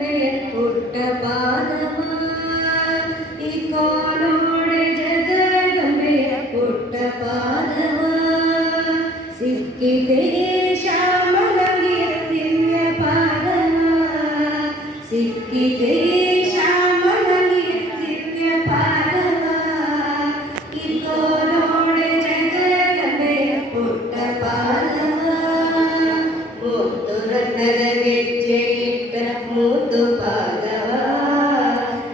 ಪುಟ್ಟ ಪಾದವ ಇಕೋ ನೋಡೆ ಜಗದಂಬೆಯ ಪುಟ್ಟ ಪಾದವ ಸಿಕ್ಕಿದೆ ಶ್ಯಾಮಲಗಿಯ ದಿವ್ಯ ಪಾದವ ಸಿಕ್ಕಿದೆ ಶ್ಯಾಮಲಗಿಯ ದಿವ್ಯ ಪಾದವ ಇಕೋ ನೋಡೆ ಜಗದಂಬೆಯ ಪುಟ್ಟ ಪಾದವ ಮುತ್ತು ರತ್ನದ ಗೆಜ್ಜೆ ಇಟ್ಟ ಮುದ್ದು ಪಾದವ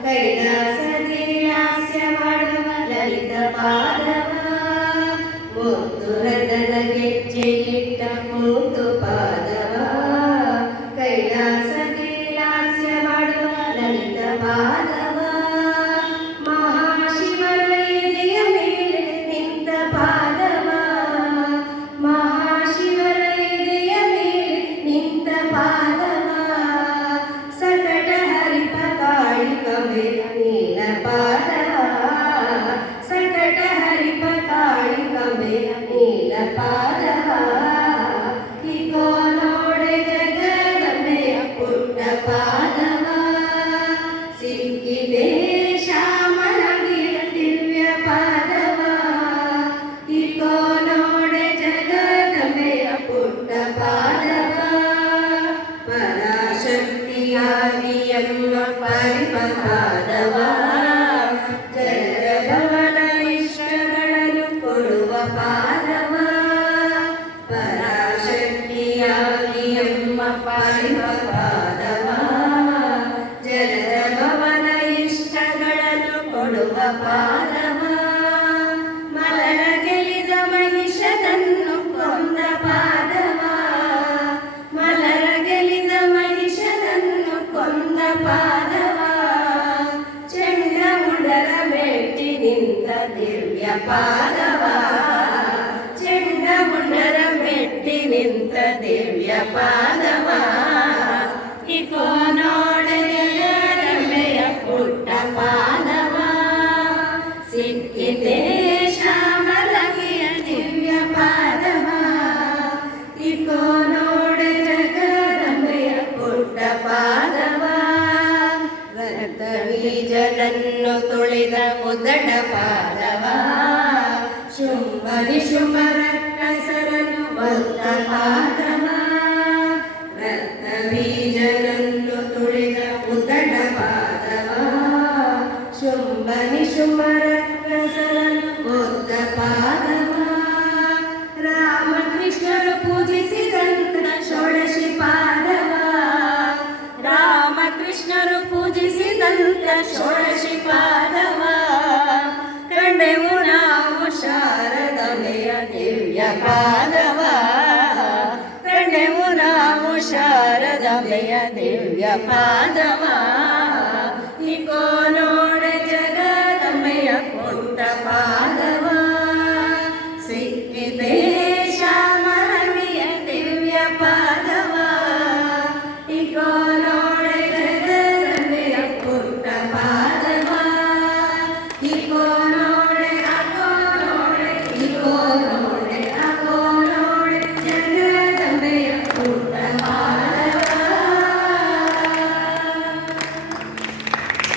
ಕೈಲಾಸದಿ ಹಾಸ್ಯ ಮಾಡುವ ಲಲಿತ ಪಾದವ ಮುತ್ತು ರತ್ನದ ಗೆಜ್ಜೆ ಇಟ್ಟ ಮುದ್ದು ಪಾದವ ಕೈಲಾಸದಿ ಹಾಸ್ಯ ಮಾಡುವ ಲಲಿತ ಪಾದವ ಮಹಾಶಿವನ ಎದೆಯ ಮೇಲೆ ನಿಂತ ಪಾದವ ಮಹಾಶಿವನ ಎದೆಯ ಮೇಲೆ ನಿಂತ ಪಾದವ ಸಕಟ ಹರಿಪ ಕಾಳಿಕಂಬೆ ನೀಲ ಪಾದವ ಸಕಟ ಹರಿಪ ಕಾಳಿಕಂಬೆ ನೀಲ ಪಾದವ ಇಕೋ ನೋಡೆ ಜಗದಂಬೆಯ ಪುಟ್ಟ ಪಾದವ ಸಿಕ್ಕಿದೆ ಶ್ಯಾಮಲಗಿಯ ದಿವ್ಯ ಪಾದವ ಇಕೋ ನೋಡೆ ಜಗದಂಬೆಯ ಪುಟ್ಟ ಪಾದವ ಪರಾಶಕ್ತಿಯಾಗಿ ಎನ್ನುವ ಪರಿಪಾದವ ಜನರ ಭವನ ಇಷ್ಟಗಳನ್ನು ಕೊಡುವ ಪಾದವ ಪರಾಶಕ್ತಿಯಾಗಿ ಎನ್ನುವ ಪರಿಪಾದವ ಜನರ ಭವನ ಇಷ್ಟಗಳನ್ನು ಕೊಡುವ ಪಾದವ ಮಲರ ಗೆಲಿದ ಮಹಿಷನನ್ನು ಕೊಂದ ಪಾದವ ಮಲರ ಗೆಲಿದ ಮಹಿಷನನ್ನು ಕೊಂದ ಪಾದವ ಚಂಡಮುಂಡರ ಮೆಟ್ಟಿ ನಿಂತ ದಿವ್ಯ ಪಾದವ ಚಂಡಮುಂಡರ ಮೆಟ್ಟಿ ನಿಂತ ದಿವ್ಯ ಪಾದವ ಇಕೋ ನೋಡೆ ಜಗದಂಬೆಯ ಪುಟ್ಟ ಪಾದವ ಸಿಕ್ಕಿದೆ ಶ್ಯಾಮಲಗಿಯ ದಿವ್ಯ ಪಾದವ ಇಕೋ ನೋಡೆ ಜಗದಂಬೆಯ ಪುಟ್ಟ ಪಾದವ ರಕ್ತ ಬೀಜನನ್ನು ತುಳಿದ ಉದಡ ಪಾದವ ಶುಂಭ ನಿಶುಂಭ ರಕ್ಕಸರನ್ನು ಒತ್ತ ಪಾದವ ರಕ್ತ ಬೀಜನನ್ನು ತುಳಿದ ಉದಡ ಪಾದವ ಶುಂಭ ನಿಶುಂಭ ರಕ್ಕಸರನ್ನು ಒತ್ತ ಪಾದವ ರಾಮಕೃಷ್ಣರು ಪೂಜಿಸಿದಂತ ಷೋಡಶಿ ಪಾದವ ರಾಮಕೃಷ್ಣರು ಪೂಜಿಸಿದಂತ ಷೋಡಶಿ ಪಾದವ ಕಂಡೆವು ನಾವು ಶಾರದಮೆಯ ದಿವ್ಯ ಪಾದವ ಕಂಡೆವು ನಾವು ಶಾರದಮೆಯ ದಿವ್ಯ ಪಾದವ ಇಕೋ ನೋಡೆ